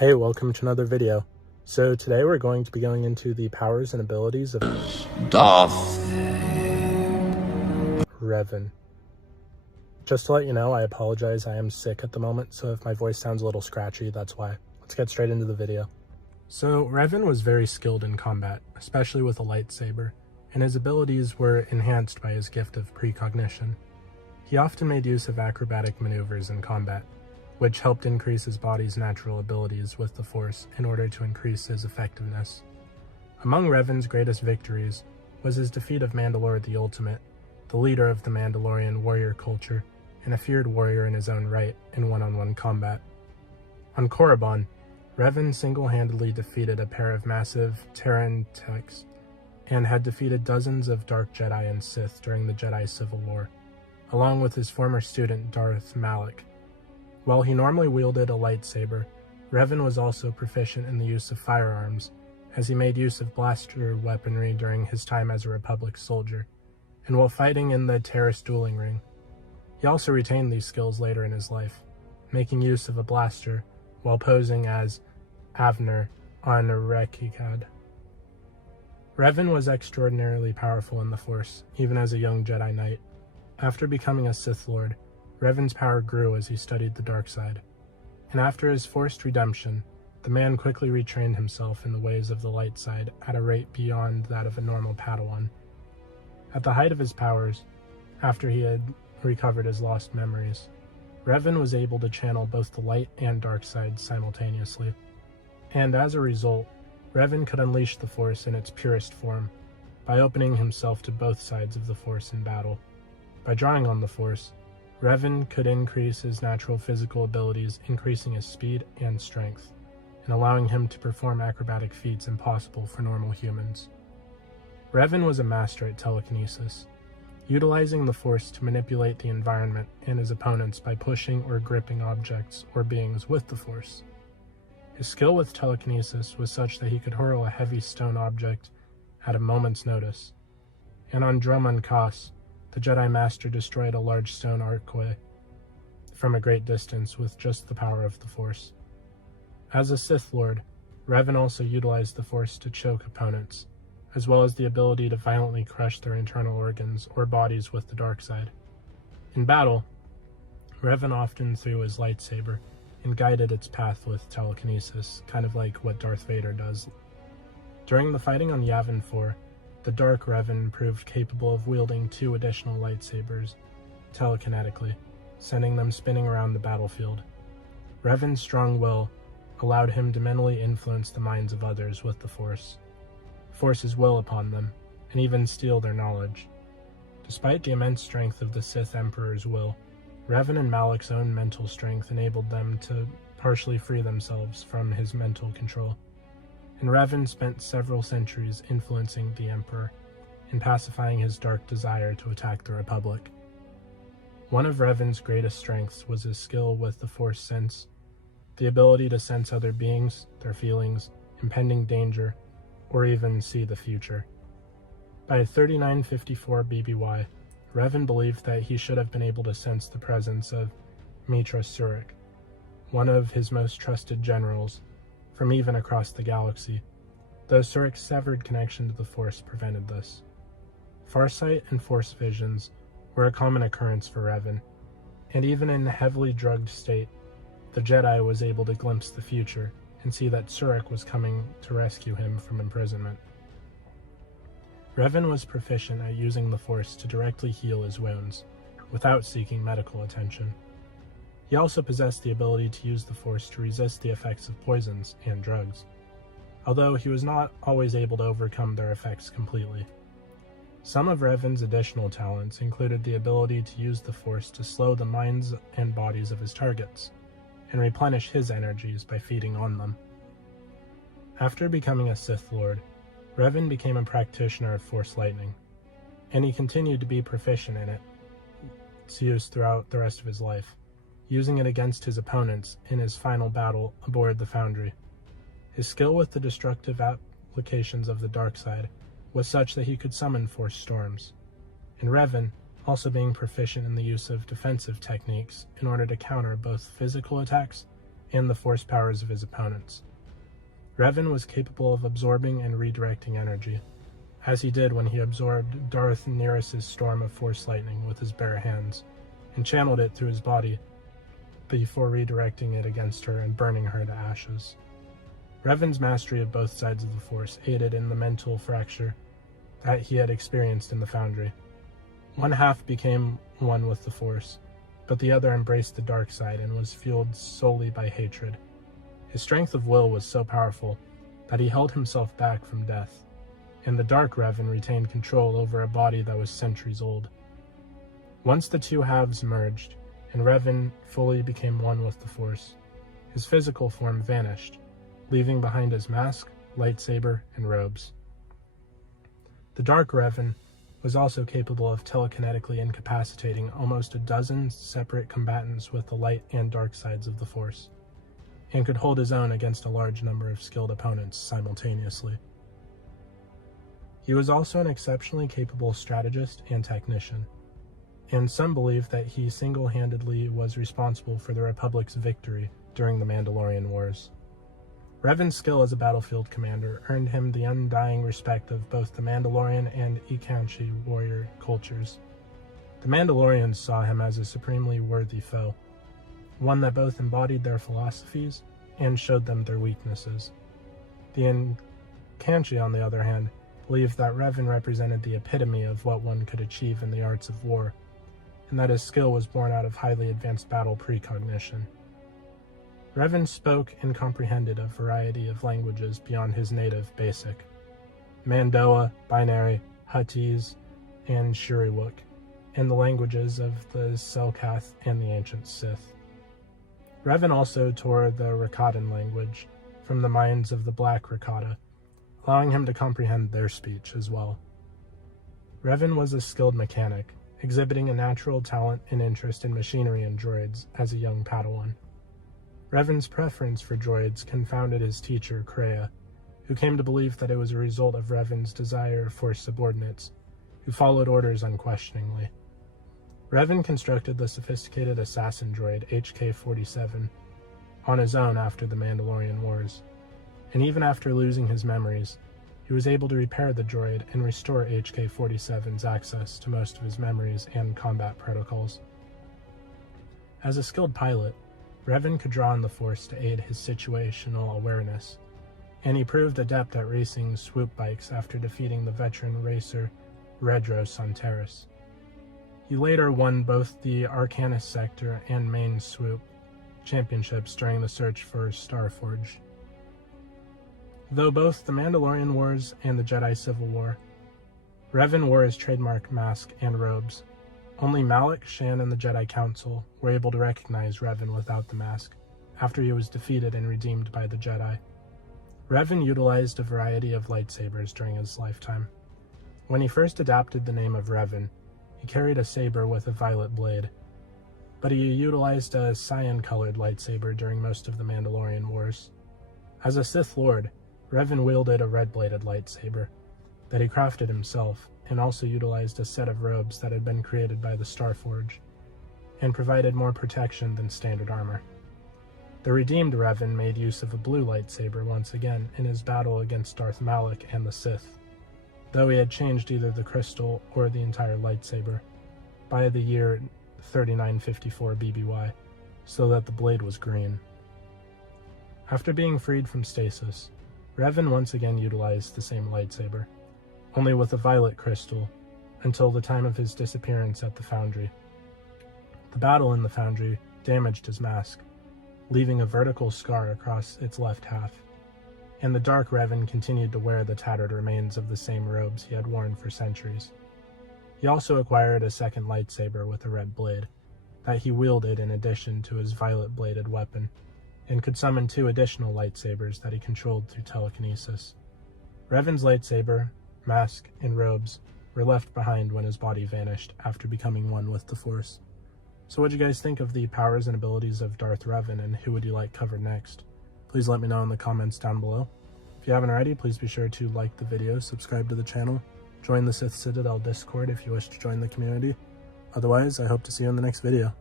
Hey, welcome to another video. So today we're going to be going into the powers and abilities of DARTH. REVAN. Just to let you know, I apologize, I am sick at the moment, so if my voice sounds a little scratchy, that's why. Let's get straight into the video. So REVAN was very skilled in combat, especially with a lightsaber, and his abilities were enhanced by his gift of precognition. He often made use of acrobatic maneuvers in combat, which helped increase his body's natural abilities with the Force in order to increase his effectiveness. Among REVAN's greatest victories was his defeat of Mandalore the Ultimate, the leader of the Mandalorian warrior culture, and a feared warrior in his own right in one-on-one combat. On Korriban, REVAN single-handedly defeated a pair of massive Terran techs and had defeated dozens of Dark Jedi and Sith during the Jedi Civil War, along with his former student Darth Malak. While he normally wielded a lightsaber, REVAN was also proficient in the use of firearms, as he made use of blaster weaponry during his time as a Republic soldier, and while fighting in the terrorist dueling ring. He also retained these skills later in his life, making use of a blaster while posing as Avner on Rekikad. REVAN was extraordinarily powerful in the Force, even as a young Jedi Knight. After becoming a Sith Lord, REVAN's power grew as he studied the dark side, and after his forced redemption, the man quickly retrained himself in the ways of the light side at a rate beyond that of a normal Padawan. At the height of his powers, after he had recovered his lost memories, REVAN was able to channel both the light and dark sides simultaneously, and as a result, REVAN could unleash the Force in its purest form, by opening himself to both sides of the Force in battle. By drawing on the Force, REVAN could increase his natural physical abilities, increasing his speed and strength, and allowing him to perform acrobatic feats impossible for normal humans. REVAN was a master at telekinesis, utilizing the Force to manipulate the environment and his opponents by pushing or gripping objects or beings with the Force. His skill with telekinesis was such that he could hurl a heavy stone object at a moment's notice, and on Dromund Kaas, the Jedi Master destroyed a large stone archway from a great distance with just the power of the Force. As a Sith Lord, REVAN also utilized the Force to choke opponents, as well as the ability to violently crush their internal organs or bodies with the dark side. In battle, REVAN often threw his lightsaber and guided its path with telekinesis, kind of like what Darth Vader does. During the fighting on Yavin 4, the Dark REVAN proved capable of wielding 2 additional lightsabers telekinetically, sending them spinning around the battlefield. REVAN's strong will allowed him to mentally influence the minds of others with the Force, force his will upon them, and even steal their knowledge. Despite the immense strength of the Sith Emperor's will, REVAN and Malak's own mental strength enabled them to partially free themselves from his mental control. And REVAN spent several centuries influencing the Emperor and pacifying his dark desire to attack the Republic. One of REVAN's greatest strengths was his skill with the Force sense, the ability to sense other beings, their feelings, impending danger, or even see the future. By 3954 BBY, REVAN believed that he should have been able to sense the presence of Mitra Surik, one of his most trusted generals, from even across the galaxy, though Surik's severed connection to the Force prevented this. Farsight and Force visions were a common occurrence for REVAN, and even in a heavily drugged state, the Jedi was able to glimpse the future and see that Surik was coming to rescue him from imprisonment. REVAN was proficient at using the Force to directly heal his wounds, without seeking medical attention. He also possessed the ability to use the Force to resist the effects of poisons and drugs, although he was not always able to overcome their effects completely. Some of REVAN's additional talents included the ability to use the Force to slow the minds and bodies of his targets, and replenish his energies by feeding on them. After becoming a Sith Lord, REVAN became a practitioner of Force lightning, and he continued to be proficient in its use throughout the rest of his life, using it against his opponents in his final battle aboard the Foundry. His skill with the destructive applications of the dark side was such that he could summon Force storms, and REVAN, also being proficient in the use of defensive techniques in order to counter both physical attacks and the force powers of his opponents. Revan was capable of absorbing and redirecting energy, as he did when he absorbed Darth Neris's storm of force lightning with his bare hands, and channeled it through his body before redirecting it against her and burning her to ashes. Revan's mastery of both sides of the Force aided in the mental fracture that he had experienced in the Foundry. One half became one with the Force, but the other embraced the dark side and was fueled solely by hatred. His strength of will was so powerful that he held himself back from death, and the Dark Revan retained control over a body that was centuries old. Once the two halves merged, and Revan fully became one with the Force, his physical form vanished, leaving behind his mask, lightsaber, and robes. The Dark Revan was also capable of telekinetically incapacitating almost a dozen separate combatants with the light and dark sides of the Force, and could hold his own against a large number of skilled opponents simultaneously. He was also an exceptionally capable strategist and technician, and some believe that he single-handedly was responsible for the Republic's victory during the Mandalorian Wars. Revan's skill as a battlefield commander earned him the undying respect of both the Mandalorian and ymca warrior cultures. The Mandalorians saw him as a supremely worthy foe, one that both embodied their philosophies and showed them their weaknesses. The ymca, on the other hand, believed that Revan represented the epitome of what one could achieve in the arts of war, and that his skill was born out of highly advanced battle precognition. Revan spoke and comprehended a variety of languages beyond his native Basic: Mandoa, Binary, Huttese, and Shuriwook, and the languages of the Selkath and the ancient Sith. Revan also tore the Rakatan language from the minds of the Black Rakata, allowing him to comprehend their speech as well. Revan was a skilled mechanic, exhibiting a natural talent and interest in machinery and droids as a young Padawan. Revan's preference for droids confounded his teacher, Kreia, who came to believe that it was a result of Revan's desire for subordinates, who followed orders unquestioningly. Revan constructed the sophisticated assassin droid HK-47 on his own after the Mandalorian Wars, and even after losing his memories, he was able to repair the droid and restore HK-47's access to most of his memories and combat protocols. As a skilled pilot, Revan could draw on the Force to aid his situational awareness, and he proved adept at racing swoop bikes after defeating the veteran racer Redros on Terrace. He later won both the Arcanus Sector and Main Swoop championships during the search for Starforge. Though both the Mandalorian Wars and the Jedi Civil War, Revan wore his trademark mask and robes. Only Malak, Shan, and the Jedi Council were able to recognize Revan without the mask, after he was defeated and redeemed by the Jedi. Revan utilized a variety of lightsabers during his lifetime. When he first adopted the name of Revan, he carried a saber with a violet blade, but he utilized a cyan-colored lightsaber during most of the Mandalorian Wars. As a Sith Lord, Revan wielded a red-bladed lightsaber that he crafted himself, and also utilized a set of robes that had been created by the Starforge, and provided more protection than standard armor. The redeemed Revan made use of a blue lightsaber once again in his battle against Darth Malak and the Sith, though he had changed either the crystal or the entire lightsaber by the year 3954 BBY, so that the blade was green. After being freed from stasis, Revan once again utilized the same lightsaber, only with a violet crystal, until the time of his disappearance at the Foundry. The battle in the Foundry damaged his mask, leaving a vertical scar across its left half, and the Dark Revan continued to wear the tattered remains of the same robes he had worn for centuries. He also acquired a second lightsaber with a red blade, that he wielded in addition to his violet-bladed weapon, and could summon 2 additional lightsabers that he controlled through telekinesis. Revan's lightsaber, mask, and robes were left behind when his body vanished after becoming one with the Force. So what do you guys think of the powers and abilities of Darth Revan, and who would you like covered next? Please let me know in the comments down below. If you haven't already, please be sure to like the video, subscribe to the channel, join the Sith Citadel Discord if you wish to join the community. Otherwise, I hope to see you in the next video.